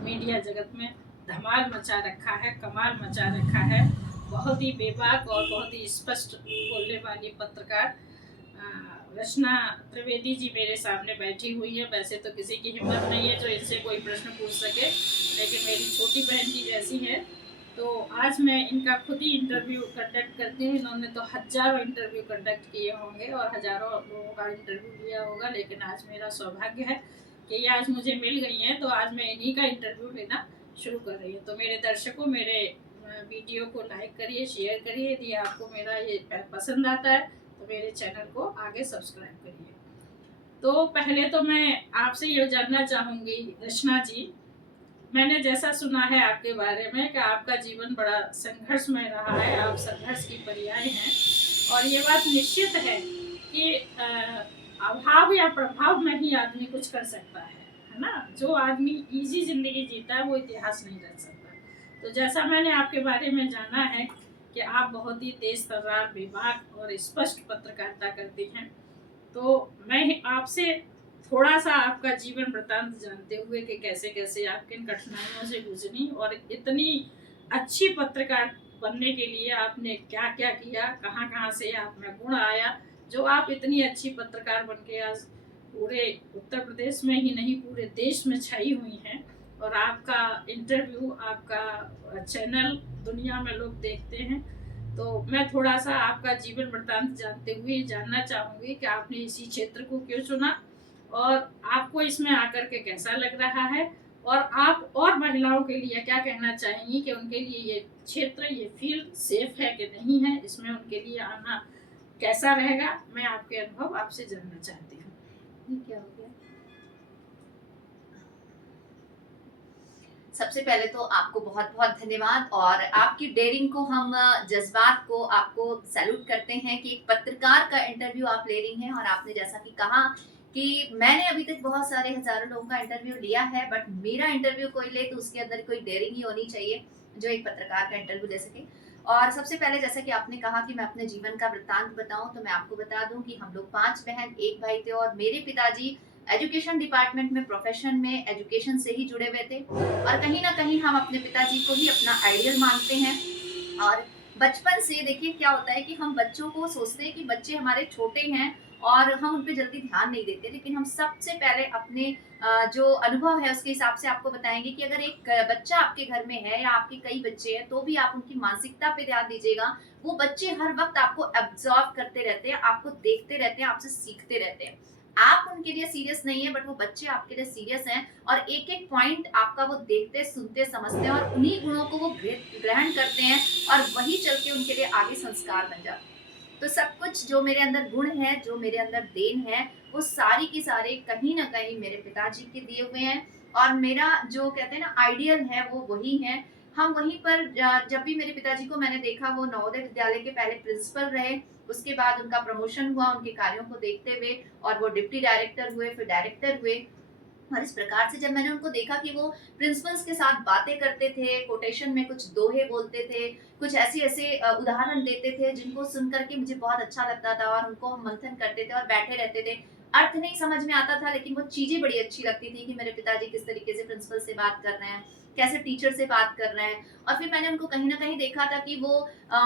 Media जगत में धमाल मचा रखा है, कमाल मचा रखा है। बहुत ही बेबाक और बहुत ही स्पष्ट बोलने वाली पत्रकार रचना त्रिवेदी जी मेरे सामने बैठी हुई है। वैसे तो किसी की हिम्मत नहीं है जो इनसे कोई प्रश्न पूछ सके, लेकिन मेरी छोटी बहन की जैसी है। तो आज मैं इनका खुद ही इंटरव्यू कंडक्ट करती हूँ। इन्होंने तो हजारों इंटरव्यू कंडक्ट किए होंगे और हजारों लोगों का इंटरव्यू लिया होगा, लेकिन आज मेरा सौभाग्य है कि ये आज मुझे मिल गई हैं, तो आज मैं इन्हीं का इंटरव्यू लेना शुरू कर रही हूँ। तो मेरे दर्शकों, मेरे वीडियो को लाइक करिए, शेयर करिए। यदि आपको मेरा ये पसंद आता है तो मेरे चैनल को आगे सब्सक्राइब करिए। तो पहले तो मैं आपसे ये जानना चाहूँगी रचना जी, मैंने जैसा सुना है आपके बारे में कि आपका जीवन बड़ा संघर्षमय रहा है, आप संघर्ष की पर्याय हैं। और ये बात निश्चित है कि अभाव या प्रभाव में ही आदमी कुछ कर सकता है ना। जो आदमी इजी जिंदगी जीता है वो इतिहास नहीं रच सकता। तो जैसा मैंने आपके बारे में जाना है कि आप बहुत ही तेज तर्रार, बेबाक और स्पष्ट पत्रकारिता करती हैं, तो मैं आपसे थोड़ा सा आपका जीवन वृतांत जानते हुए कि कैसे कैसे आप किन कठिनाइयों से गुजरी और इतनी अच्छी पत्रकार बनने के लिए आपने क्या क्या किया, कहाँ कहाँ से आप में गुण आया जो आप इतनी अच्छी पत्रकार बन के आज पूरे उत्तर प्रदेश में ही नहीं पूरे देश में छाई हुई हैं। और आपका इंटरव्यू, आपका चैनल दुनिया में लोग देखते हैं। तो मैं थोड़ा सा आपका जीवन वृत्तांत जानते हुए जानना चाहूँगी कि आपने इसी क्षेत्र को क्यों चुना और आपको इसमें आकर के कैसा लग रहा है, और आप और महिलाओं के लिए क्या कहना चाहेंगी कि उनके लिए ये क्षेत्र, ये फील्ड सेफ है कि नहीं है, इसमें उनके लिए आना कैसा रहेगा। मैं आपके अनुभव आपसे जानना चाहती हूँ। क्या हो गया? सबसे पहले तो आपको बहुत बहुत धन्यवाद और आपकी डेयरिंग को, हम जज्बात को आपको सैल्यूट करते हैं कि एक पत्रकार का इंटरव्यू आप ले रही हैं। और आपने जैसा कि कहा कि मैंने अभी तक बहुत सारे हजारों लोगों का इंटरव्यू लिया है, बट मेरा इंटरव्यू कोई ले तो उसके अंदर कोई डेयरिंग ही होनी चाहिए जो एक पत्रकार का इंटरव्यू ले सके। और सबसे पहले जैसा कि आपने कहा कि मैं अपने जीवन का वृत्तांत बताऊं, तो मैं आपको बता दूं कि हम लोग 5 बहन 1 भाई थे और मेरे पिताजी एजुकेशन डिपार्टमेंट में, प्रोफेशन में, एजुकेशन से ही जुड़े हुए थे। और कहीं ना कहीं हम अपने पिताजी को ही अपना आइडियल मानते हैं। और बचपन से देखिए क्या होता है कि हम बच्चों को सोचते हैं कि बच्चे हमारे छोटे हैं और हम उन पे जल्दी ध्यान नहीं देते, लेकिन हम सबसे पहले अपने जो अनुभव है उसके हिसाब से आपको बताएंगे कि अगर एक बच्चा आपके घर में है या आपके कई बच्चे हैं तो भी आप उनकी मानसिकता पे ध्यान दीजिएगा। वो बच्चे हर वक्त आपको एब्जॉर्व करते रहते हैं, आपको देखते रहते हैं, आपसे सीखते रहते हैं। आप उनके लिए सीरियस नहीं है, बट वो बच्चे आपके लिए सीरियस हैं और एक एक पॉइंट आपका वो देखते, सुनते, समझते हैं और उन्हीं गुणों को वो ग्रहण करते हैं और वही चल के उनके लिए आगे संस्कार बन जाते हैं। तो सब कुछ जो मेरे अंदर गुण है, जो मेरे अंदर देन है, वो सारी की सारे कहीं ना कहीं मेरे पिताजी के दिए हुए हैं। और मेरा जो कहते हैं ना आइडियल है वो वही है। हम वहीं पर जब भी मेरे पिताजी को मैंने देखा, वो नवोदय विद्यालय के पहले प्रिंसिपल रहे, उसके बाद उनका प्रमोशन हुआ उनके कार्यों को देखते हुए और वो डिप्टी डायरेक्टर हुए, फिर डायरेक्टर हुए। और इस प्रकार से जब मैंने उनको देखा कि वो प्रिंसिपल्स के साथ बातें करते थे, कोटेशन में कुछ दोहे बोलते थे, कुछ ऐसे ऐसे उदाहरण देते थे जिनको सुन करके मुझे बहुत अच्छा लगता था और उनको हम मंथन करते थे और बैठे रहते थे। अर्थ नहीं समझ में आता था, लेकिन वो चीजें बड़ी अच्छी लगती थी कि मेरे पिताजी किस तरीके से प्रिंसिपल से बात कर रहे हैं, कैसे टीचर से बात कर रहे हैं। और फिर मैंने उनको कहीं ना कहीं देखा था कि वो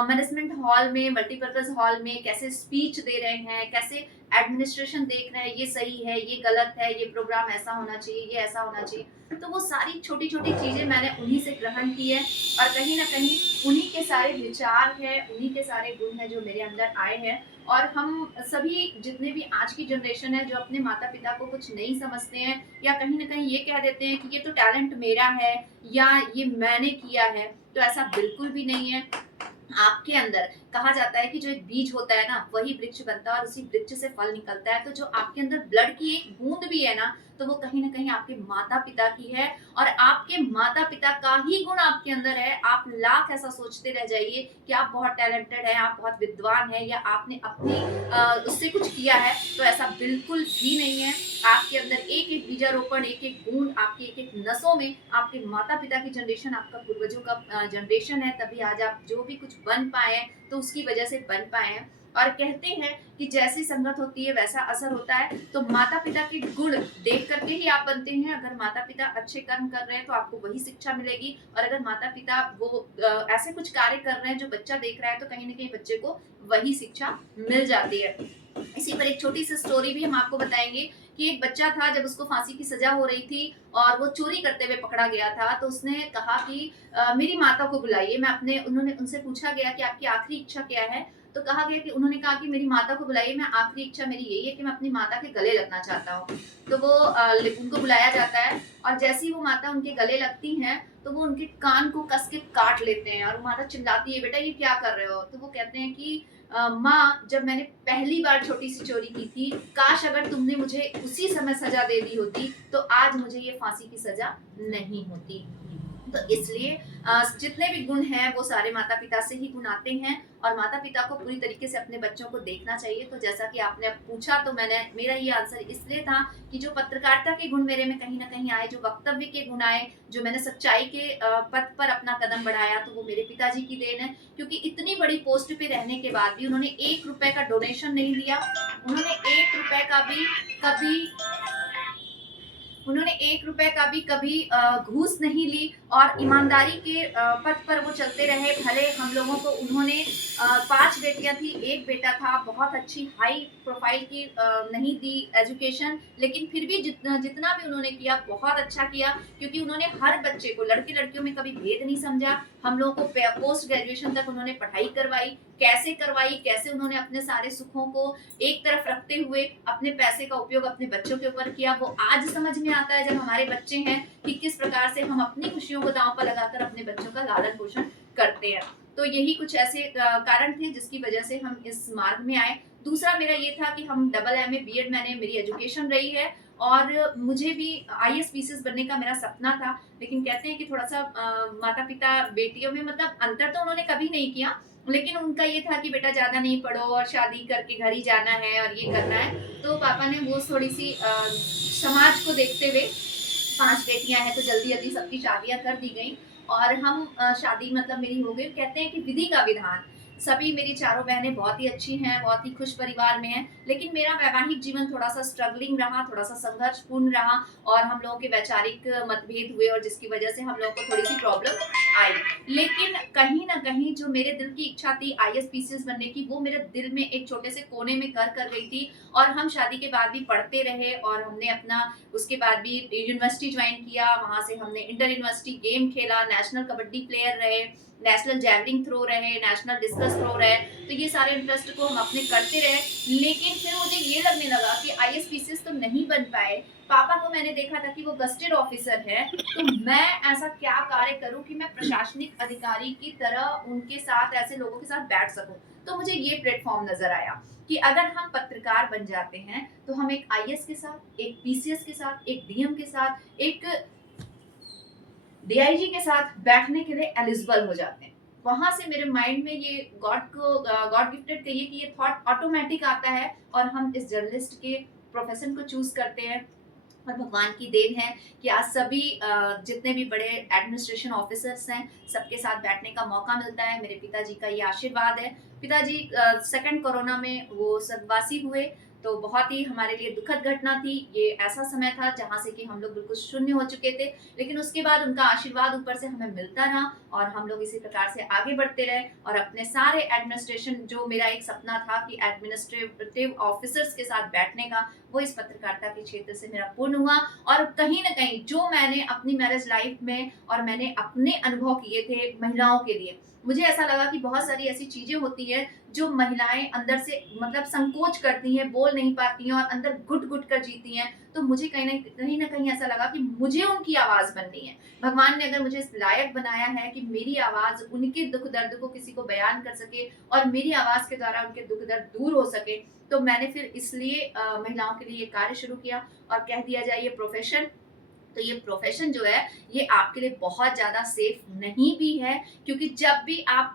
मैनेजमेंट हॉल में, मल्टीपर्पज हॉल में कैसे स्पीच दे रहे हैं, कैसे एडमिनिस्ट्रेशन देख रहे हैं, ये सही है, ये गलत है, ये प्रोग्राम ऐसा होना चाहिए, ये ऐसा होना चाहिए। तो वो सारी छोटी छोटी चीजें मैंने उन्हीं से ग्रहण की है और कहीं ना कहीं उन्हीं के सारे विचार हैं, उन्हीं के सारे गुण हैं जो मेरे अंदर आए हैं। और हम सभी जितने भी आज की जनरेशन है जो अपने माता पिता को कुछ नहीं समझते हैं या कहीं ना कहीं ये कह देते हैं कि ये तो टैलेंट मेरा है या ये मैंने किया है, तो ऐसा बिल्कुल भी नहीं है। आपके अंदर कहा जाता है कि जो एक बीज होता है ना वही वृक्ष बनता है और उसी वृक्ष से फल निकलता है। तो जो आपके अंदर ब्लड की एक बूंद भी है ना, तो वो कहीं ना कहीं आपके माता पिता की है और आपके माता पिता का ही गुण आपके अंदर है। आप लाख ऐसा सोचते रह जाइए कि आप बहुत टैलेंटेड हैं, आप बहुत विद्वान हैं या आपने अपनी उससे कुछ किया है, तो ऐसा बिल्कुल भी नहीं है। आपके अंदर एक एक बीजारोपण, एक एक गुण, आपके एक एक नसों में आपके माता पिता की जनरेशन, आपका पूर्वजों का जनरेशन है, तभी आज आप जो भी कुछ बन पाए हैं तो उसकी वजह से बन पाए हैं। और कहते हैं कि जैसी संगत होती है वैसा असर होता है। तो माता पिता के गुण देख करके ही आप बनते हैं। अगर माता पिता अच्छे कर्म कर रहे हैं तो आपको वही शिक्षा मिलेगी, और अगर माता पिता वो ऐसे कुछ कार्य कर रहे हैं जो बच्चा देख रहा है तो कहीं ना कहीं बच्चे को वही शिक्षा मिल जाती है। इसी पर एक छोटी सी स्टोरी भी हम आपको बताएंगे कि एक बच्चा था, जब उसको फांसी की सजा हो रही थी और वो चोरी करते हुए पकड़ा गया था, तो उसने कहा कि मेरी माता को बुलाइए, मैं अपने उन्होंने उनसे पूछा गया कि आपकी आखिरी इच्छा क्या है, तो कहा गया कि उन्होंने कहा कि मेरी माता को बुलाइए, मैं आखिरी इच्छा मेरी यही है कि मैं अपनी माता के गले लगना चाहता हूँ। तो वो उनको बुलाया जाता है, और जैसे ही वो माता उनके गले लगती हैं तो वो उनके कान को कस के काट लेते हैं, और वो माता चिल्लाती है, बेटा ये क्या कर रहे हो? तो वो कहते हैं कि माँ, जब मैंने पहली बार छोटी सी चोरी की थी, काश अगर तुमने मुझे उसी समय सजा दे दी होती तो आज मुझे ये फांसी की सजा नहीं होती। तो इसलिए जितने भी गुण हैं वो सारे माता पिता से ही गुण आते हैं, और माता पिता को पूरी तरीके से अपने बच्चों को देखना चाहिए। तो जैसा कि आपने पूछा, तो मेरा ये आंसर इसलिए था कि जो पत्रकारिता के गुण मेरे में कहीं ना कहीं आए, जो वक्तव्य के गुण आए, जो मैंने सच्चाई के पथ पर अपना कदम बढ़ाया, तो वो मेरे पिताजी की देन है। क्योंकि इतनी बड़ी पोस्ट पे रहने के बाद भी उन्होंने 1 रुपए का डोनेशन नहीं लिया, उन्होंने 1 रुपए का भी कभी उन्होंने 1 रुपए का भी कभी घूस नहीं ली, और ईमानदारी के पथ पर वो चलते रहे। भले हम लोगों को उन्होंने 5 बेटियां थी, 1 बेटा था, बहुत अच्छी हाई प्रोफाइल की नहीं दी एजुकेशन, लेकिन फिर भी जितना भी उन्होंने किया बहुत अच्छा किया, क्योंकि उन्होंने हर बच्चे को, लड़के लड़कियों में कभी भेद नहीं समझा। हम लोगों को पोस्ट ग्रेजुएशन तक उन्होंने पढ़ाई करवाई, कैसे उन्होंने अपने सारे सुखों को एक तरफ रखते हुए अपने पैसे का उपयोग अपने बच्चों के ऊपर किया, वो आज समझ में आता है जब हमारे बच्चे हैं कि किस प्रकार से हम अपनी खुशियों को दांव पर लगाकर अपने बच्चों का लालन पोषण करते हैं। तो यही कुछ ऐसे कारण थे जिसकी वजह से हम इस मार्ग में आए। दूसरा मेरा ये था कि हम MA BEd मैंने मेरी एजुकेशन रही है, और मुझे भी IAS PCS बनने का मेरा सपना था, लेकिन कहते हैं कि थोड़ा सा माता पिता बेटियों में मतलब अंतर तो उन्होंने कभी नहीं किया, लेकिन उनका ये था कि बेटा ज्यादा नहीं पढ़ो और शादी करके घर ही जाना है और ये करना है। तो पापा ने वो थोड़ी सी समाज को देखते हुए, 5 बेटियां हैं तो जल्दी जल्दी सबकी शादियां कर दी गई, और हम शादी मतलब मेरी हो गई। कहते हैं कि विधि का विधान, सभी मेरी चारों बहनें बहुत ही अच्छी हैं, बहुत ही खुश परिवार में हैं, लेकिन मेरा वैवाहिक जीवन थोड़ा सा स्ट्रगलिंग रहा, थोड़ा सा संघर्षपूर्ण रहा, और हम लोगों के वैचारिक मतभेद हुए, और जिसकी वजह से हम लोगों को थोड़ी सी प्रॉब्लम आई। लेकिन कहीं ना कहीं जो मेरे दिल की इच्छा थी IAS PCS बनने की, वो मेरे दिल में एक छोटे से कोने में घर कर गई थी, और हम शादी के बाद भी पढ़ते रहे, और हमने अपना उसके बाद भी यूनिवर्सिटी ज्वाइन किया, वहां से हमने इंटर यूनिवर्सिटी गेम खेला, नेशनल कबड्डी प्लेयर रहे, नेशनल जैवलिन थ्रो रहे, नेशनल डिस्कस थ्रो रहे। तो ये सारे इंटरेस्ट को हम अपने करते रहे, लेकिन फिर मुझे ये लगने लगा कि IAS PCS तो नहीं बन पाए। पापा को मैंने देखा था कि वो गस्टेड ऑफिसर है, तो मैं ऐसा क्या कार्य करूं कि मैं प्रशासनिक अधिकारी की तरह उनके साथ, ऐसे लोगों के साथ बैठ सकूं। तो मुझे ये प्लेटफॉर्म नजर आया कि अगर हम पत्रकार बन जाते हैं तो हम एक IAS के साथ, एक PCS के साथ, एक DM के साथ, एक DIG के साथ बैठने के लिए एलिजिबल हो जाते हैं। वहां से मेरे माइंड में ये गॉड गिफ्टेड कहिए कि ये थॉट ऑटोमेटिक आता है, और हम इस जर्नलिस्ट के प्रोफेशन को चूज करते हैं। और भगवान की देन है कि आज सभी जितने भी बड़े एडमिनिस्ट्रेशन ऑफिसर्स हैं, सबके साथ बैठने का मौका मिलता है। मेरे पिताजी का ये आशीर्वाद है। पिताजी सेकंड कोरोना में वो स्वर्गवासी हुए, तो बहुत ही हमारे लिए दुखद घटना थी। ये ऐसा समय था जहां से कि हम लोग बिल्कुल शून्य हो चुके थे, लेकिन उसके बाद उनका आशीर्वाद ऊपर से हमें मिलता रहा, और हम लोग इसी प्रकार से आगे बढ़ते रहे, और अपने सारे एडमिनिस्ट्रेशन, जो मेरा एक सपना था कि एडमिनिस्ट्रेटिव ऑफिसर्स के साथ बैठने का, वो इस पत्रकारिता के क्षेत्र से मेरा पूर्ण हुआ। और कहीं ना कहीं जो मैंने अपनी मैरिज लाइफ में और मैंने अपने अनुभव किए थे महिलाओं के लिए, मुझे ऐसा लगा कि बहुत सारी ऐसी चीजें होती है जो महिलाएं अंदर से मतलब संकोच करती हैं, बोल नहीं पाती हैं, और अंदर घुट घुट कर जीती हैं। तो मुझे कहीं ना कहीं ऐसा लगा कि मुझे उनकी आवाज बननी है। भगवान ने अगर मुझे इस लायक बनाया है कि मेरी आवाज उनके दुख दर्द को किसी को बयान कर सके, और मेरी आवाज के द्वारा उनके दुख दर्द दूर हो सके, तो मैंने फिर इसलिए महिलाओं के लिए ये कार्य शुरू किया, और कह दिया जाए ये प्रोफेशन तो ये प्रोफेशन जो है ये आपके लिए बहुत ज्यादा सेफ नहीं भी है, क्योंकि जब भी आप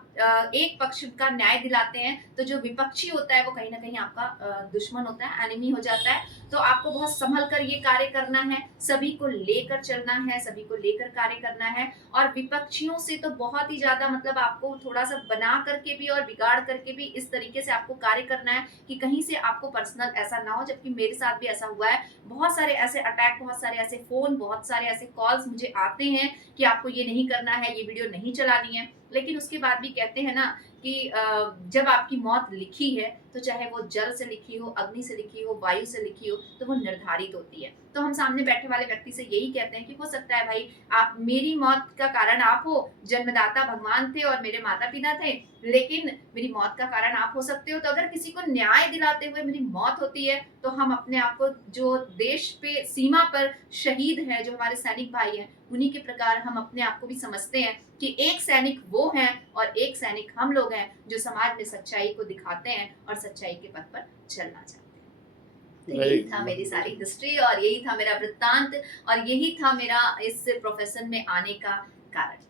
एक पक्ष का न्याय दिलाते हैं तो जो विपक्षी होता है वो कहीं ना कहीं आपका दुश्मन होता है, एनिमी हो जाता है। तो आपको बहुत संभल कर ये कार्य करना है, सभी को लेकर चलना है, सभी को लेकर कार्य करना है। और विपक्षियों से तो बहुत ही ज्यादा मतलब आपको थोड़ा सा बना करके भी और बिगाड़ करके भी इस तरीके से आपको कार्य करना है कि कहीं से आपको पर्सनल ऐसा ना हो। जबकि मेरे साथ भी ऐसा हुआ है, बहुत सारे ऐसे अटैक, बहुत सारे ऐसे फोन, बहुत सारे ऐसे कॉल्स मुझे आते हैं कि आपको ये नहीं करना है, ये वीडियो नहीं चलानी है। लेकिन उसके बाद भी कहते हैं ना कि जब आपकी मौत लिखी है तो चाहे वो जल से लिखी हो, अग्नि से लिखी हो, वायु से लिखी हो, तो वो निर्धारित होती है। तो हम सामने बैठे वाले व्यक्ति से यही कहते हैं कि हो सकता है भाई आप, मेरी मौत का कारण आप हो, जन्मदाता भगवान थे और मेरे माता पिता थे, लेकिन मेरी मौत का कारण आप हो सकते हो। तो अगर किसी को न्याय दिलाते हुए मेरी मौत होती है तो हम अपने आप को, जो देश पे सीमा पर शहीद है, जो हमारे सैनिक भाई हैं, उन्हीं के प्रकार हम अपने आप को भी समझते हैं कि एक सैनिक वो हैं और एक सैनिक हम लोग हैं जो समाज में सच्चाई को दिखाते हैं और सच्चाई के पथ पर चलना चाहते हैं। तो यही था मेरी सारी हिस्ट्री और यही था मेरा वृत्तांत और यही था मेरा इस प्रोफेशन में आने का कारण।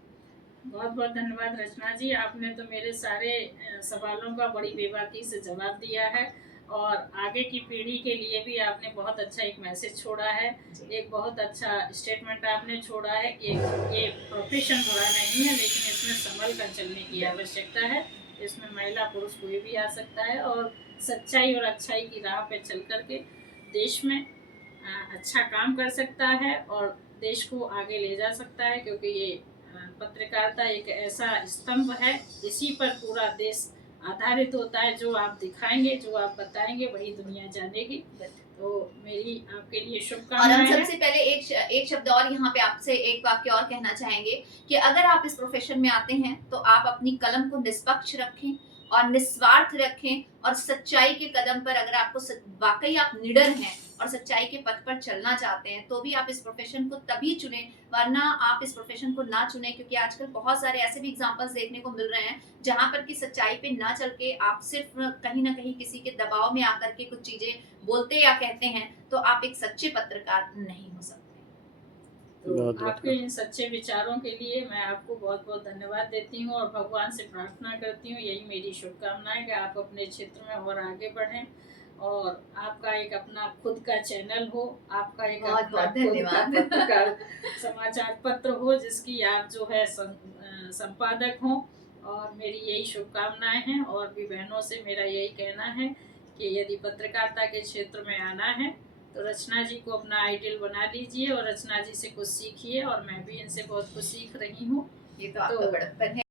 बहुत बहुत धन्यवाद रचना जी, आपने तो मेरे सारे सवालों का बड़ी बेबाकी से जवाब दिया है और आगे की पीढ़ी के लिए भी आपने बहुत अच्छा एक मैसेज छोड़ा है, एक बहुत अच्छा स्टेटमेंट आपने छोड़ा है कि ये प्रोफेशन बुरा नहीं है, लेकिन इसमें संभल कर चलने की आवश्यकता है। इसमें महिला पुरुष कोई भी आ सकता है और सच्चाई और अच्छाई की राह पे चल करके देश में अच्छा काम कर सकता है और देश को आगे ले जा सकता है, क्योंकि ये पत्रकारिता एक ऐसा स्तंभ है, इसी पर पूरा देश आधारित होता है। जो आप दिखाएंगे, जो आप बताएंगे, वही दुनिया जानेगी। तो मेरी आपके लिए और शुभकामनाएं हम हैं। सबसे पहले एक शब्द और यहाँ पे आपसे एक वाक्य और कहना चाहेंगे कि अगर आप इस प्रोफेशन में आते हैं तो आप अपनी कलम को निष्पक्ष रखें और निस्वार्थ रखें और सच्चाई के कदम पर, अगर आपको वाकई आप निडर हैं और सच्चाई के पथ पर चलना चाहते हैं तो भी आप इस प्रोफेशन को तभी चुने, वरना आप इस प्रोफेशन को ना चुने। क्योंकि आजकल बहुत सारे ऐसे भी एग्जांपल्स देखने को मिल रहे हैं जहां पर कि सच्चाई पे ना चल के आप सिर्फ कहीं ना कहीं किसी के दबाव में आकर के कुछ चीजें बोलते या कहते हैं, तो आप एक सच्चे पत्रकार नहीं हो सकते। तो आपके इन सच्चे विचारों के लिए मैं आपको बहुत बहुत धन्यवाद देती हूँ और भगवान से प्रार्थना करती हूँ, यही मेरी शुभकामनाएं कि आप अपने क्षेत्र में और आगे बढ़ें और आपका एक अपना खुद का चैनल हो, आपका एक अपना खुद का पत्रकार समाचार पत्र हो जिसकी आप जो है संपादक हो। और मेरी यही शुभकामनाएं हैं और भी बहनों से मेरा यही कहना है कि यदि पत्रकारिता के क्षेत्र में आना है तो रचना जी को अपना आइडियल बना लीजिए और रचना जी से कुछ सीखिए और मैं भी इनसे बहुत कुछ सीख रही हूँ। ये तो आपका बड़प्पन है।